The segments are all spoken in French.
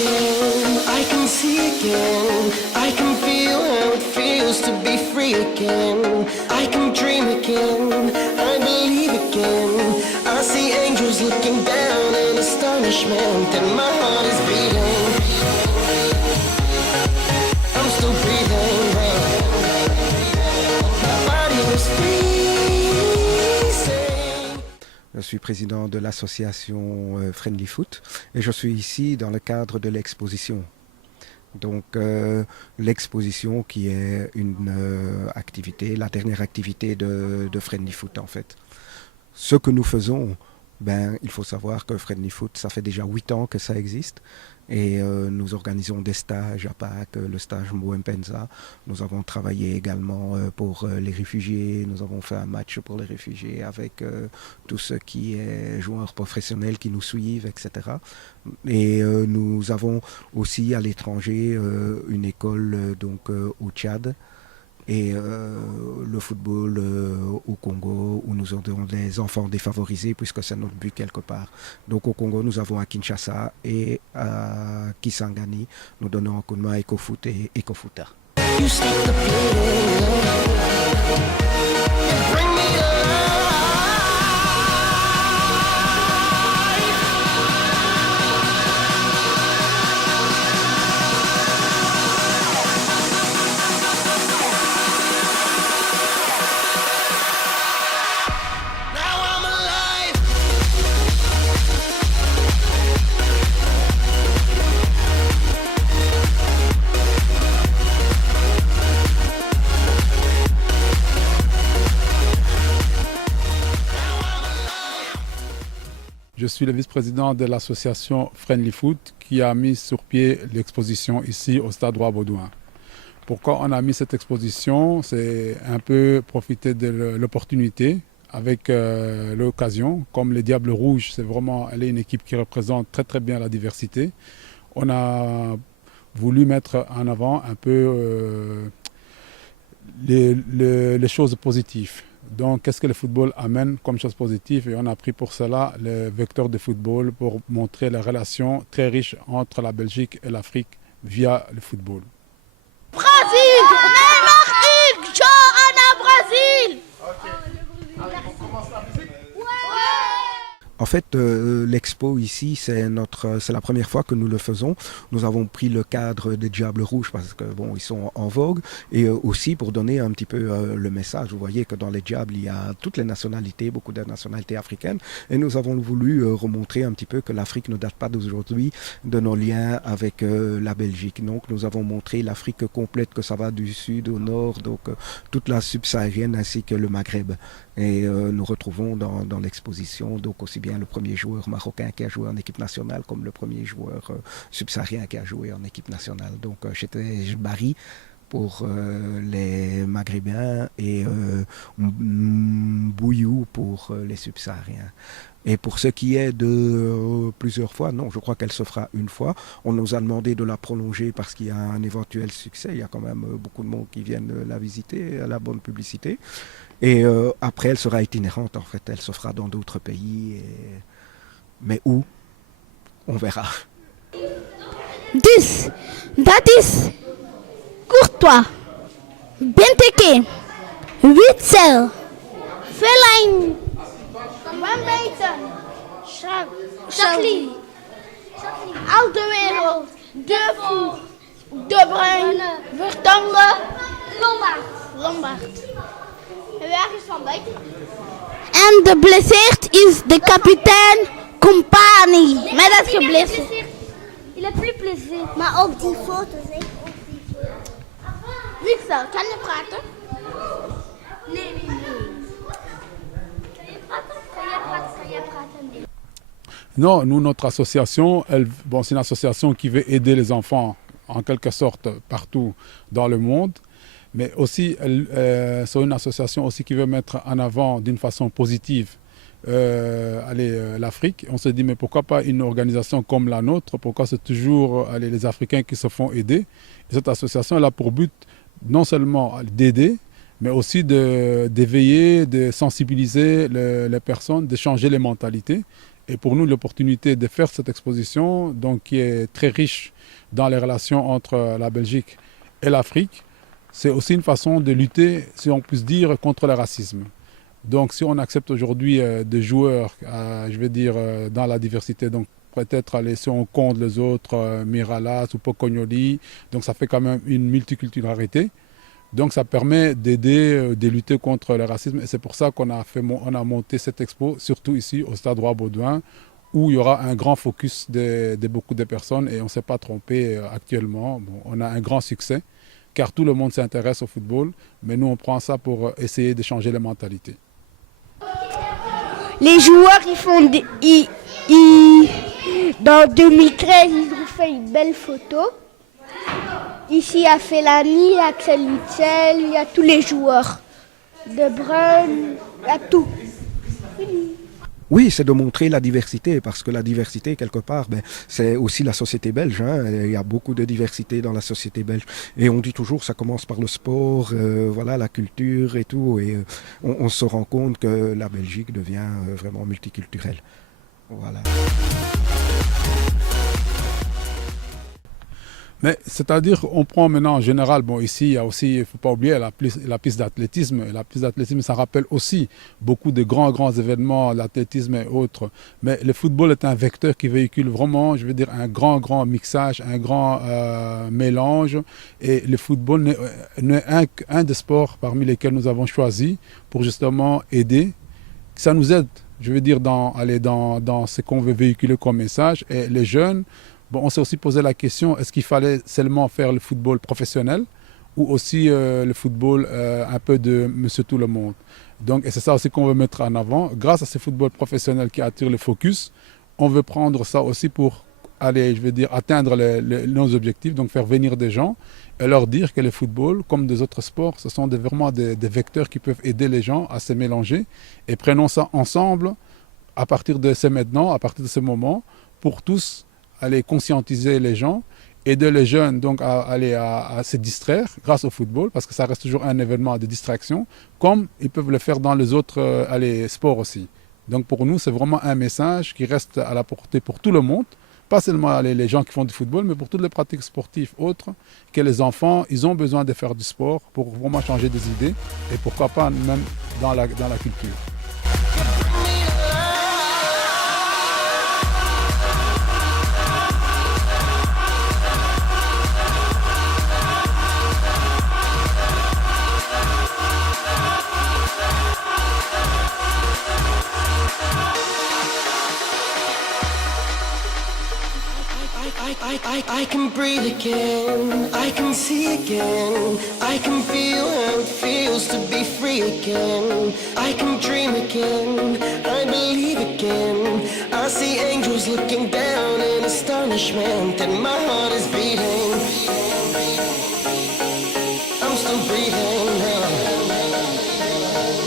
again, I can see again, I can feel how it feels to be free again. I can dream again, I believe again. I see angels looking down in astonishment, and my heart is beating. I'm still breathing, my body was freezing. Je suis président de l'association Friendly Foot et je suis ici dans le cadre de l'exposition. Donc l'exposition qui est une activité, la dernière activité de Friendly Foot en fait. Ce que nous faisons, il faut savoir que Friendly Foot, ça fait déjà 8 ans que ça existe et nous organisons des stages à Pâques, le stage Mwempenza. Nous avons travaillé également pour les réfugiés, nous avons fait un match pour les réfugiés avec tous ceux qui sont joueurs professionnels qui nous suivent, etc. Et nous avons aussi à l'étranger une école au Tchad. Et le football au Congo, où nous avons des enfants défavorisés, puisque c'est notre but quelque part. Donc au Congo, nous avons à Kinshasa et à Kisangani, nous donnons un coup de main à EcoFoot et EcoFoota. Je suis le vice-président de l'association Friendly Foot qui a mis sur pied l'exposition ici au Stade Roi Baudouin. Pourquoi on a mis cette exposition? C'est un peu profiter de l'opportunité avec l'occasion. Comme les Diables Rouges, elle est une équipe qui représente très très bien la diversité. On a voulu mettre en avant un peu les choses positives. Donc, qu'est-ce que le football amène comme chose positive? Et on a pris pour cela le vecteur de football pour montrer la relation très riche entre la Belgique et l'Afrique via le football. Brésil! Neymar Hugues! Johanna Brésil! Allez, on commence la musique? En fait, l'expo ici, c'est la première fois que nous le faisons. Nous avons pris le cadre des Diables Rouges parce que ils sont en vogue et aussi pour donner un petit peu le message. Vous voyez que dans les Diables, il y a toutes les nationalités, beaucoup de nationalités africaines, et nous avons voulu remontrer un petit peu que l'Afrique ne date pas d'aujourd'hui, de nos liens avec la Belgique. Donc, nous avons montré l'Afrique complète, que ça va du sud au nord, donc toute la subsaharienne ainsi que le Maghreb. Et nous retrouvons dans l'exposition donc aussi bien le premier joueur marocain qui a joué en équipe nationale comme le premier joueur subsaharien qui a joué en équipe nationale. Donc j'étais Barry pour les Maghrébins et Bouyou pour les subsahariens. Et pour ce qui est de plusieurs fois, non, je crois qu'elle se fera une fois. On nous a demandé de la prolonger parce qu'il y a un éventuel succès. Il y a quand même beaucoup de monde qui viennent la visiter, à la bonne publicité. Et après, elle sera itinérante, en fait. Elle se fera dans d'autres pays. Mais où? On verra. 10, Dadis, Courtois, Benteke, Witzel, Fellaini, Van Beyten, Chakli, Alderweireld, Defoe, De Bruyne, Vertonghen, Lombard. En waar is Van Beyten? En de blesseerd is de kapitein Compagnie. Maar dat is geblesseerd. Il est plus blessé. Maar op die foto's, hè? Witzel, kan je praten? Nee. Kan je praten? Non, nous, notre association, c'est une association qui veut aider les enfants en quelque sorte partout dans le monde. Mais aussi, c'est une association aussi qui veut mettre en avant d'une façon positive l'Afrique. On se dit, mais pourquoi pas une organisation comme la nôtre? Pourquoi c'est toujours les Africains qui se font aider? Et cette association elle a pour but non seulement d'aider, mais aussi d'éveiller, de sensibiliser les personnes, de changer les mentalités Et pour nous, l'opportunité de faire cette exposition, donc, qui est très riche dans les relations entre la Belgique et l'Afrique, c'est aussi une façon de lutter, si on peut dire, contre le racisme. Donc si on accepte aujourd'hui des joueurs, je vais dire, dans la diversité, donc peut-être si on compte les autres, Miralas ou Pocognoli, donc ça fait quand même une multiculturalité. Donc ça permet d'aider, de lutter contre le racisme et c'est pour ça qu'on a monté cette expo, surtout ici au Stade Roi-Baudouin, où il y aura un grand focus de beaucoup de personnes et on ne s'est pas trompé actuellement. Bon, on a un grand succès car tout le monde s'intéresse au football, mais nous on prend ça pour essayer de changer les mentalités. Les joueurs, dans 2013, ils ont fait une belle photo. Ici, il y a Fellaini, Axel Witsel, il y a tous les joueurs. De Bruyne, il y a tout. Oui, c'est de montrer la diversité, parce que la diversité, quelque part, c'est aussi la société belge. Hein. Il y a beaucoup de diversité dans la société belge. Et on dit toujours, ça commence par le sport, voilà, la culture et tout. Et on se rend compte que la Belgique devient vraiment multiculturelle. Voilà. Mais c'est-à-dire qu'on prend maintenant en général, bon ici il y a aussi, il ne faut pas oublier la piste d'athlétisme. Et la piste d'athlétisme, ça rappelle aussi beaucoup de grands événements, l'athlétisme et autres. Mais le football est un vecteur qui véhicule vraiment, je veux dire, un grand mixage, un grand mélange. Et le football n'est un des sports parmi lesquels nous avons choisi pour justement aider. Ça nous aide, je veux dire, dans ce qu'on veut véhiculer comme message. Et les jeunes, bon, on s'est aussi posé la question, est-ce qu'il fallait seulement faire le football professionnel ou aussi le football un peu de monsieur tout le monde. Donc, et c'est ça aussi qu'on veut mettre en avant. Grâce à ce football professionnel qui attire le focus, on veut prendre ça aussi pour aller, je veux dire, atteindre nos objectifs, donc faire venir des gens et leur dire que le football, comme des autres sports, ce sont vraiment des vecteurs qui peuvent aider les gens à se mélanger. Et prenons ça ensemble à partir de maintenant, à partir de ce moment, pour tous aller conscientiser les gens, aider les jeunes donc à se distraire grâce au football, parce que ça reste toujours un événement de distraction, comme ils peuvent le faire dans les autres sports aussi. Donc pour nous, c'est vraiment un message qui reste à la portée pour tout le monde, pas seulement les gens qui font du football, mais pour toutes les pratiques sportives autres, que les enfants, ils ont besoin de faire du sport pour vraiment changer des idées, et pourquoi pas même dans la culture. I can breathe again, I can see again, I can feel how it feels to be free again. I can dream again, I believe again. I see angels looking down in astonishment, and my heart is beating. I'm still breathing now.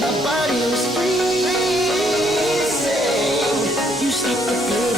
My body was freezing. You stopped the bleeding.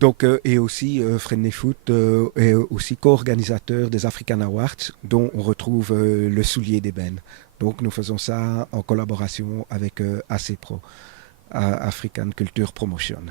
Donc, et aussi, Friendly Foot est aussi co-organisateur des African Awards, dont on retrouve le soulier d'ébène. Donc, nous faisons ça en collaboration avec ACPRO, African Culture Promotion.